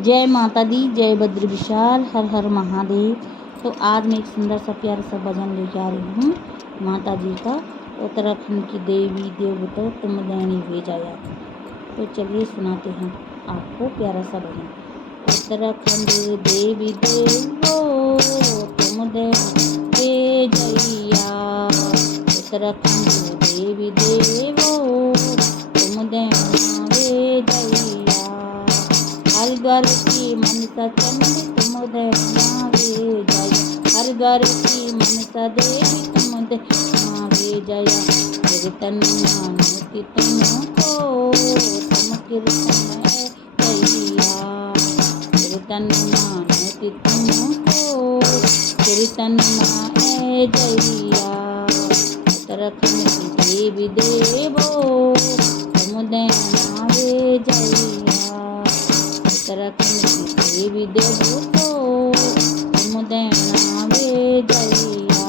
जय माता दी, जय बद्र विशाल, हर हर महादेव। तो आज मैं एक सुंदर सा प्यारा सा भजन लेके आ रही हूँ माता जी का। उत्तराखंड की देवी देवता तुम दैनी भेजाया। तो चलिए सुनाते हैं आपको प्यारा सा भजन। उत्तराखंड देवी देवो तुम दैनी भेजैया। उत्तराखंड देवी देवो तुम दैना भेजैया। हरिद्वार की मनसा चंडी तुम दैना भेजैया। हरिद्वार की मनसा देवी तुम दैना भेजैया। कीर्तन मानती तुमको तुम कीर्तन दैया। कीर्तन मानती तुमको कीर्तन माए दैया। उत्तराखंड की देवी देवो तुम दैना भेजैया। उत्तराखंड की देवी देवो तुम दैना भेजैया।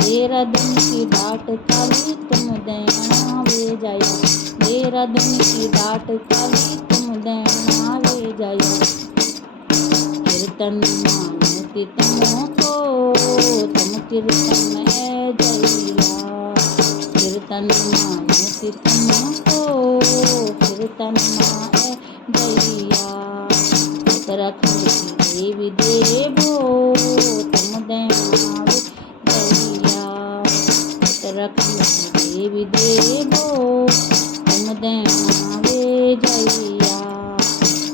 देहरादून की घाट काली तुम दैना भेजैया। देहरादून की घाट काली तुम दैना भेजैया। कीर्तन मानती तुमको तुम कीर्तन दैया। कीर्तन मानती तुमको कीर्तन माए दैया। उत्तराखंड की देवी देवो तुम दैना भेजैया। उत्तराखंड की देवी देवो तुम दैना भेजैया।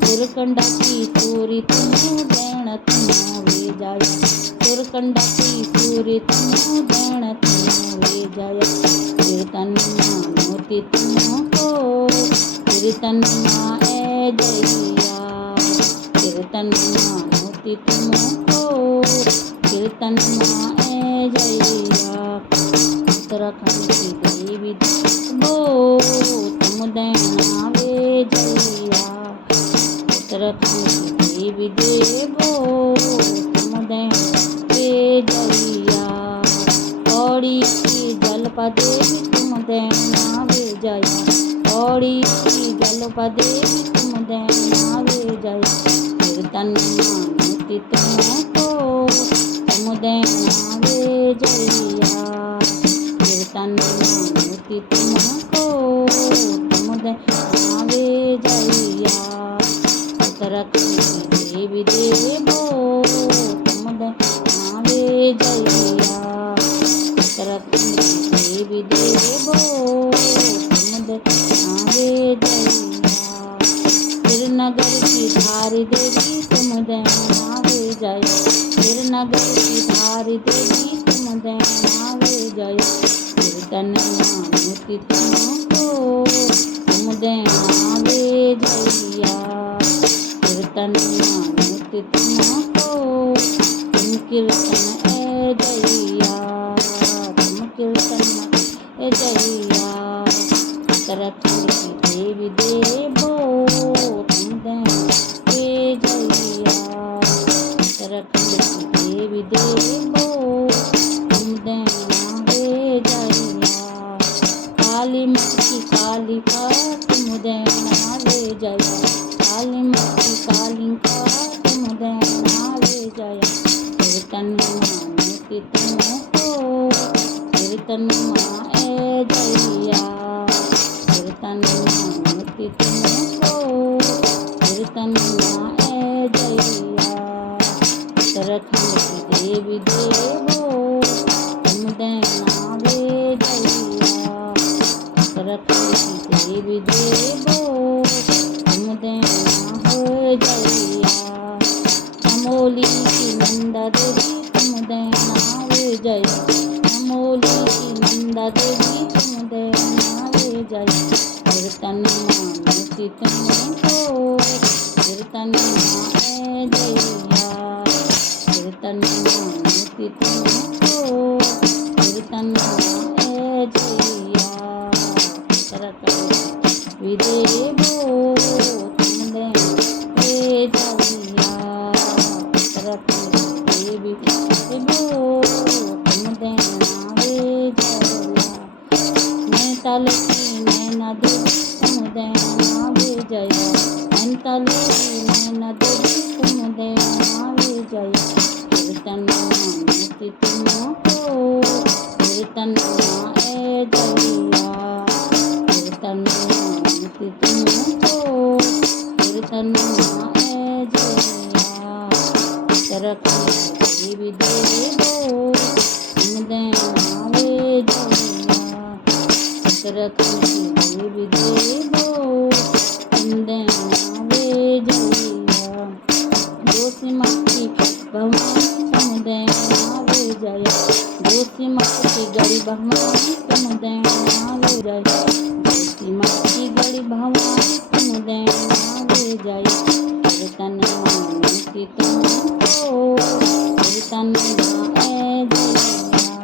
सुरकंडा की सूरी तुम दैना तुम भेजैया। सुरकंडा की सूरी तुम दैना तुम भेजैया। कीर्तन मानती तुमको कीर्तन माए दैया। कीर्तन मानती तुमको कीर्तन माए दैया। उत्तराखंड की देवी देवो तुम दैना भेजैया। उत्तराखंड की देवी देवो तुम दैना भेजैया। पौड़ी की जलपा देवी तुम दैना भेजैया। पौड़ी की जलपा देवी तुम दैना भेजैया। कीर्तन मानती तुमको तुम दैना भेजैया। कीर्तन मानती तुमको तुम दैना भेजैया। उत्तराखंड की देवी देवो तुम दैना भेजैया। उत्तराखंड की देवी देवो तुम दैना भेजैया। श्रीनगर की धारी देवी तुम दैना भेजैया। श्रीनगर की धारी देवी तुम दैना भेजैया। कीर्तन मानती तुमको तुम दैना भेजैया। कीर्तन मानती तुमको तुम कीर्तन दैया। तुम कीर्तन दैया। उत्तराखंड की देवी देवो तुम दैना भेजैया। उत्तराखंड की देवी देवो तुम दैना भेजैया। काली मठ की कालिका तुम दैना भेजैया। काली मठ की कालिका तुम दैना भेजैया। कीर्तन मानती तुमको कीर्तन माए दैया। कीर्तन मानती तुमको कीर्तन माए दैया। उत्तराखंड की देवी देवो तुम दैना भेजैया। उत्तराखंड की देवी देवो तुम दैना भेजैया। चमोली की नंदा देवी तुम दैना भेजैया। चमोली की नंदा देवी तुम दैना भेजैया। कीर्तन मानती तुमको कीर्तन माए दैया। कीर्तन मानती तुमको कीर्तन माए दैया। उत्तराखंड की देवो तुम दैना नैना देवी तुम दयावे जय कीर्तन मानती तुमको कीर्तन ए जलिया कीर्तन मानती तुमको कीर्तन ए जलिया तरक्की देवी देवो तुम दयावे जलिया तरक्की देवी देवो तुम दयावे जलिया दोषी मक्खी भगवान तुम दयावे जय दोषी मक्खी गड़ी भगवान तुम दयावे जय दोषी मक्खी गड़ी भगवान तुम दयावे जय कीर्तन मानती तुमको कीर्तन ए जलिया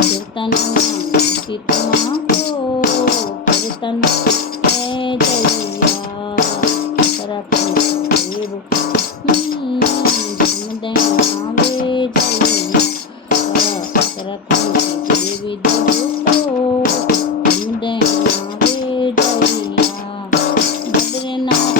कीर्तन मानती तुमको कीर्तन ए जलिया तरक्की देव तुम दयावे जलिया तरक्की देवी देवो तुम दयावे जलिया बद्रीनाथ